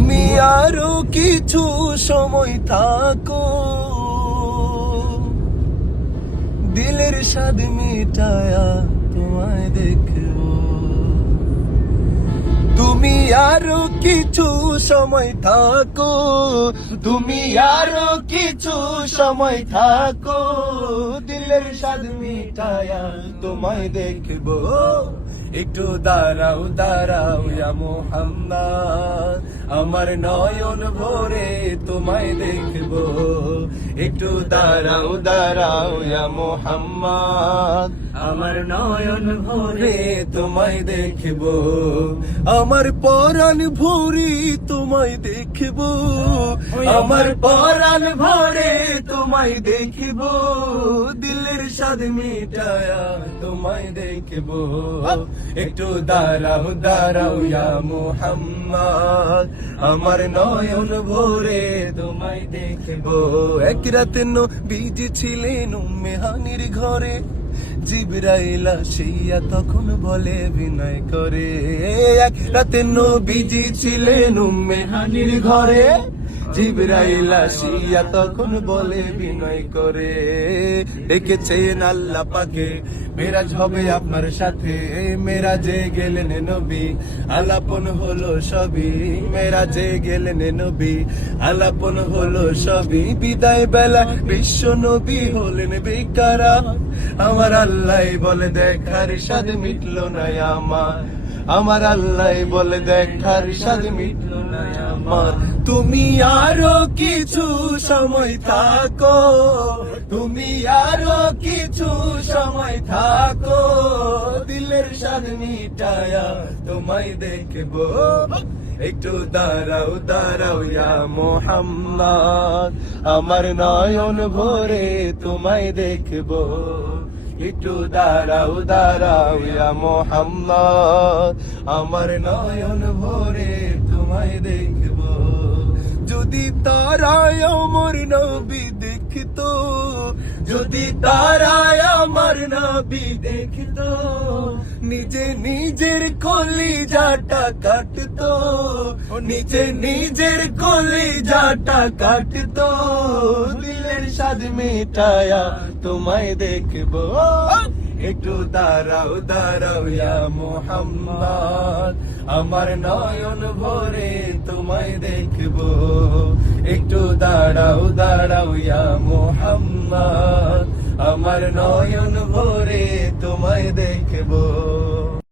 তুমি আরো কিছু সময় থাকো, দিলের স্বাদ মিটায়া তোমায় দেখবো। তুমি আরো কিছু সময় থাকো, তুমি আরো কিছু সময় থাকো, দিলের স্বাদ মিটায়া তোমায় দেখবো। একটু দাঁড়াও দাঁড়াও ইয়া মুহাম্মদ, আমার নয়ন ভরে তোমায় দেখবো। একটু দাঁড়াও দাঁড়াও ইয়া মুহাম্মদ, আমার নয়ন ভরে তোমায় দেখবো। আমার পরাণ ভরে তোমায় দেখবো, আমার পরাণ ভরে তোমায় দেখবো, দিলের স্বাদ মিটায়া তোমায় দেখবো। একটু দাঁড়াও দাঁড়াও ইয়া মুহাম্মদ, আমার নয়ন ভরে তোমায় দেখবো। এক রাতে নবীজি ছিলেন উম্মে হানির ঘরে, জিবরাইল আসিয়া তখন বলে বিনয় করে। এক রাতে নবীজি ছিলেন উম্মে হানির ঘরে, জিবরাইল আসিয়া তখন বলে বিনয় করে। ডেকেছেন আল্লাহ পাকে, মেরাজ হবে আপনার সাথে। মেরাজে গেলেন নবী, আলাপন হলো সবই। মেরাজে গেলেন নবী, আলাপন হলো সবই। বিদায় বেলা বিশ্ব নবী হলেন বেকারা, আমার আল্লাহ বলে দেখার স্বাদ মিটলো না আমার। আমার আল্লাহ বলে দেখার স্বাদ মিটলো না আমার। তুমি আরো কিছু সময় থাকো, তুমি আরো কিছু সময় থাকো, দিলের স্বাদ মিটায়া তোমায় দেখবো। একটু দাঁড়াও দাঁড়াও ইয়া মুহাম্মদ, আমার নয়ন ভরে তোমায় দেখবো। একটু দাঁড়াও দাঁড়াও ইয়া মুহাম্মদ, আমার নয়ন ভরে তোমায় দেখবো। যদি তারায় আমার নবী দেখতো, যদি তারায় আমার নবী দেখতো, নিজে নিজের কলিজাটা কাটতো, নিজে নিজের কলিজাটা কাটতো, দিলের স্বাদ মিটায়া তোমায় দেখবো। একটু দাঁড়াও দাঁড়াও ইয়া মুহাম্মদ, আমার নয়ন ভরে তোমায় দেখবো। একটু দাঁড়াও দাঁড়াও ইয়া মুহাম্মদ, আমার নয়ন ভরে তোমায় দেখবো।